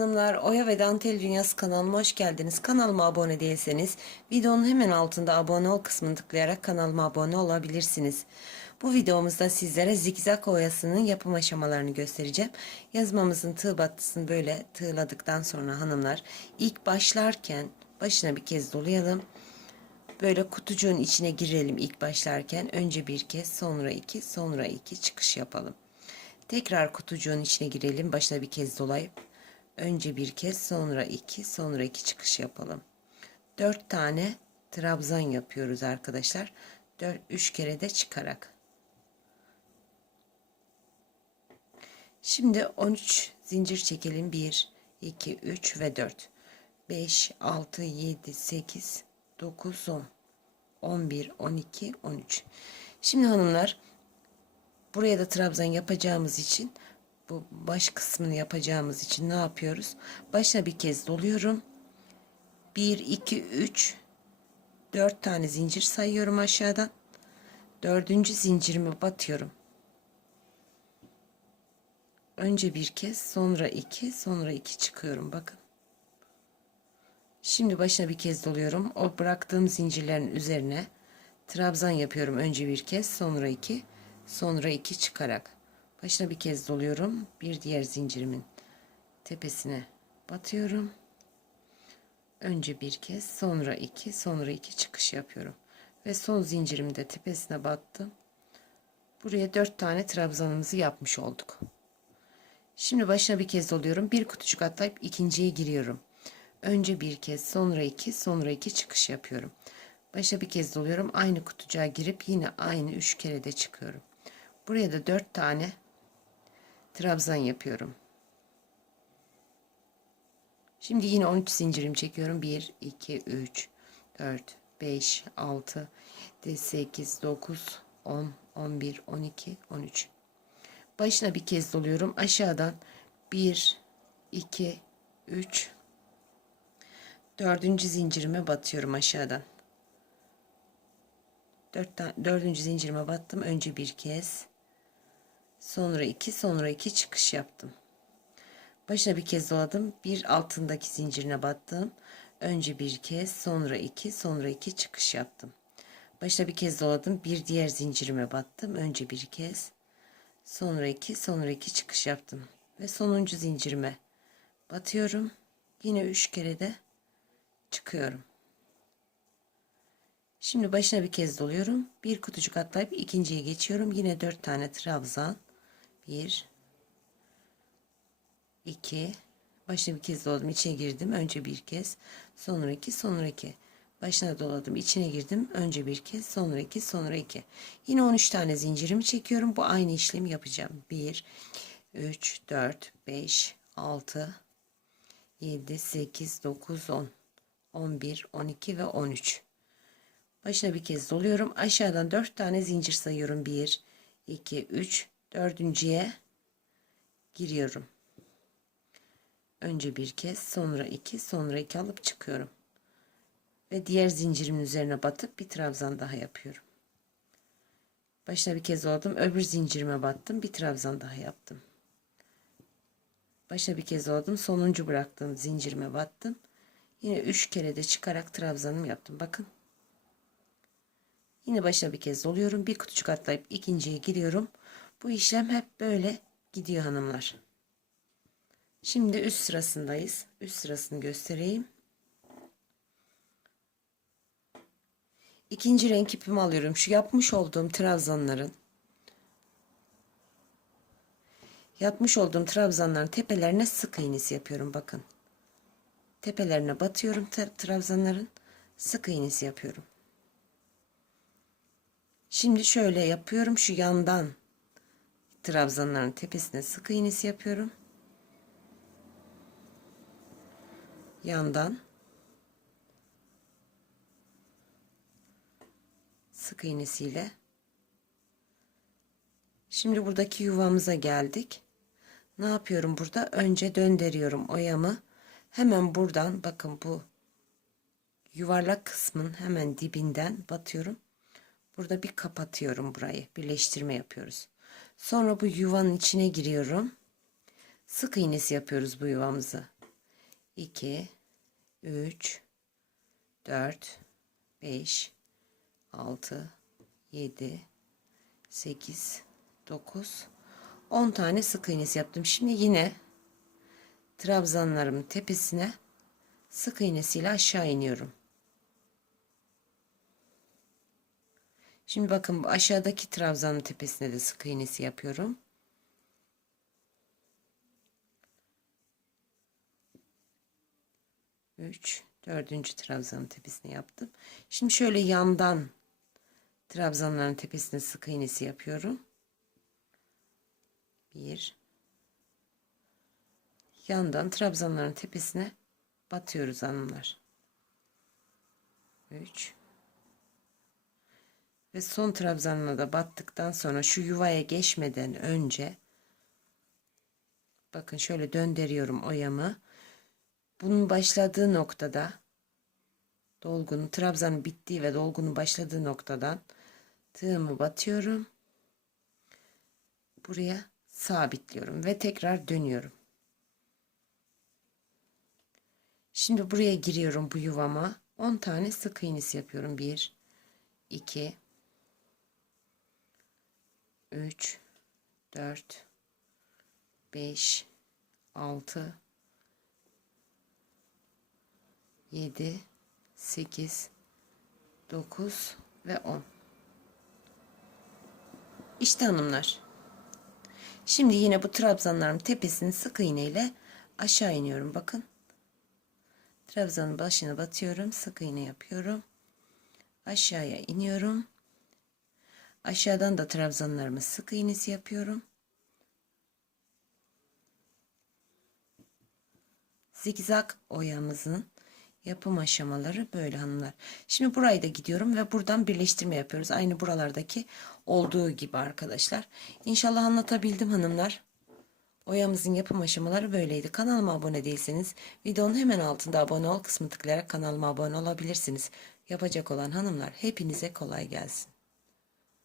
Hanımlar Oya ve Dantel Dünyası kanalıma hoş geldiniz. Kanalıma abone değilseniz videonun hemen altında abone ol kısmını tıklayarak kanalıma abone olabilirsiniz. Bu videomuzda sizlere zikzak oyasının yapım aşamalarını göstereceğim. Yazmamızın tığ battısını böyle tığladıktan sonra hanımlar ilk başlarken başına bir kez dolayalım. Böyle kutucuğun içine girelim ilk başlarken. Önce bir kez sonra iki sonra iki çıkış yapalım. Tekrar kutucuğun içine girelim. Başına bir kez dolayıp önce bir kez sonra iki sonra iki çıkış yapalım. Dört tane trabzan yapıyoruz arkadaşlar. Dört, üç kere de çıkarak. Şimdi 13 zincir çekelim. 1, 2, 3 ve 4. 5, 6, 7, 8, 9, 10, 11, 12, 13. Şimdi hanımlar buraya da trabzan yapacağımız için bu baş kısmını yapacağımız için ne yapıyoruz? Başına bir kez doluyorum. 1, 2, 3, 4 tane zincir sayıyorum aşağıdan. Dördüncü zincirimi batıyorum. Önce bir kez sonra iki sonra iki çıkıyorum bakın. Şimdi başına bir kez doluyorum. O bıraktığım zincirlerin üzerine trabzan yapıyorum. Önce bir kez sonra iki sonra iki çıkarak. Başına bir kez doluyorum. Bir diğer zincirimin tepesine batıyorum. Önce bir kez sonra iki sonra iki çıkış yapıyorum. Ve son zincirimi de tepesine battım. Buraya dört tane trabzanımızı yapmış olduk. Şimdi başına bir kez doluyorum. Bir kutucuk atlayıp ikinciye giriyorum. Önce bir kez sonra iki sonra iki çıkış yapıyorum. Başa bir kez doluyorum. Aynı kutucuğa girip yine aynı üç kere de çıkıyorum. Buraya da dört tane trabzan yapıyorum. Şimdi yine 13 zincirim çekiyorum. 1, 2, 3, 4, 5, 6, 7, 8, 9, 10, 11, 12, 13. Başına bir kez doluyorum. Aşağıdan 1, 2, 3, dördüncü zincirime batıyorum aşağıdan. Dört tane, dördüncü zincirime battım. Önce bir kez. Sonra iki, sonra iki çıkış yaptım. Başına bir kez doladım. Bir altındaki zincirine battım. Önce bir kez, sonra iki, sonra iki çıkış yaptım. Başına bir kez doladım. Bir diğer zincirime battım. Önce bir kez, sonra iki, sonra iki çıkış yaptım. Ve sonuncu zincirime batıyorum. Yine üç kere de çıkıyorum. Şimdi başına bir kez doluyorum. Bir kutucuk atlayıp ikinciye geçiyorum. Yine dört tane trabzan. Bir, iki, başına bir kez doladım. içine girdim. Önce bir kez, sonra iki, sonra iki. Başına doladım. içine girdim. Önce bir kez, sonra iki, sonra iki. Yine 13 tane zincirimi çekiyorum. Bu aynı işlemi yapacağım. 1, 3, 4, 5, 6, 7, 8, 9, 10. 11, 12 ve 13. Başına bir kez doluyorum. Aşağıdan 4 tane zincir sayıyorum. 1, 2, 3, dördüncüye giriyorum. Önce bir kez, sonra 2, sonra 2 alıp çıkıyorum. Ve diğer zincirimin üzerine batıp bir trabzan daha yapıyorum. Başına bir kez doladım. Öbür zincirime battım. Bir trabzan daha yaptım. Başına bir kez doladım. Sonuncu bıraktığım zincirime battım. Yine üç kere de çıkarak trabzanımı yaptım. Bakın. Yine başına bir kez doluyorum. Bir kutucuk atlayıp ikinciye giriyorum. Bu işlem hep böyle gidiyor hanımlar. Şimdi üst sırasındayız. Üst sırasını göstereyim. İkinci renk ipimi alıyorum. Şu yapmış olduğum trabzanların yapmış olduğum trabzanların tepelerine sık iğnesi yapıyorum. Bakın tepelerine batıyorum trabzanların sık iğnesi yapıyorum. Şimdi şöyle yapıyorum şu yandan trabzanların tepesine sık iğnesi yapıyorum. Yandan sık iğnesiyle Şimdi buradaki yuvamıza geldik. Ne yapıyorum burada? Önce döndürüyorum oyamı Hemen buradan bakın bu yuvarlak kısmın hemen dibinden batıyorum. Burada bir kapatıyorum burayı. Birleştirme yapıyoruz. Sonra bu yuvanın içine giriyorum. Sık iğnesi yapıyoruz bu yuvamızı. 2 3 4 5 6 7 8 9 10 tane sık iğnesi yaptım. Şimdi yine trabzanlarımın tepesine sık iğnesiyle aşağı iniyorum. Şimdi bakın aşağıdaki trabzanın tepesine de sık iğnesi yapıyorum. Üç, dördüncü trabzanın tepesine yaptım. Şimdi şöyle yandan trabzanların tepesine sık iğnesi yapıyorum. Bir, yandan trabzanların tepesine batıyoruz hanımlar. Üç, ve son trabzanına da battıktan sonra şu yuvaya geçmeden önce bakın şöyle döndürüyorum oyamı. Bunun başladığı noktada dolgunun trabzanın bittiği ve dolgunun başladığı noktadan tığımı batıyorum. Buraya sabitliyorum ve tekrar dönüyorum. Şimdi buraya giriyorum bu yuvama. 10 tane sık iğnesi yapıyorum. 1 2 3 4 5 6 7 8 9 ve 10 İşte hanımlar. Şimdi yine bu trabzanların tepesini sık iğne ile aşağı iniyorum bakın. Trabzanın başına batıyorum sık iğne yapıyorum. Aşağıya iniyorum Aşağıdan da trabzanlarımı sık iğnesi yapıyorum. Zigzag oyamızın yapım aşamaları böyle hanımlar. Şimdi burayı da gidiyorum ve buradan birleştirme yapıyoruz. Aynı buralardaki olduğu gibi arkadaşlar. İnşallah anlatabildim hanımlar. Oyamızın yapım aşamaları böyleydi. Kanalıma abone değilseniz videonun hemen altında abone ol kısmı tıklayarak kanalıma abone olabilirsiniz. Yapacak olan hanımlar hepinize kolay gelsin.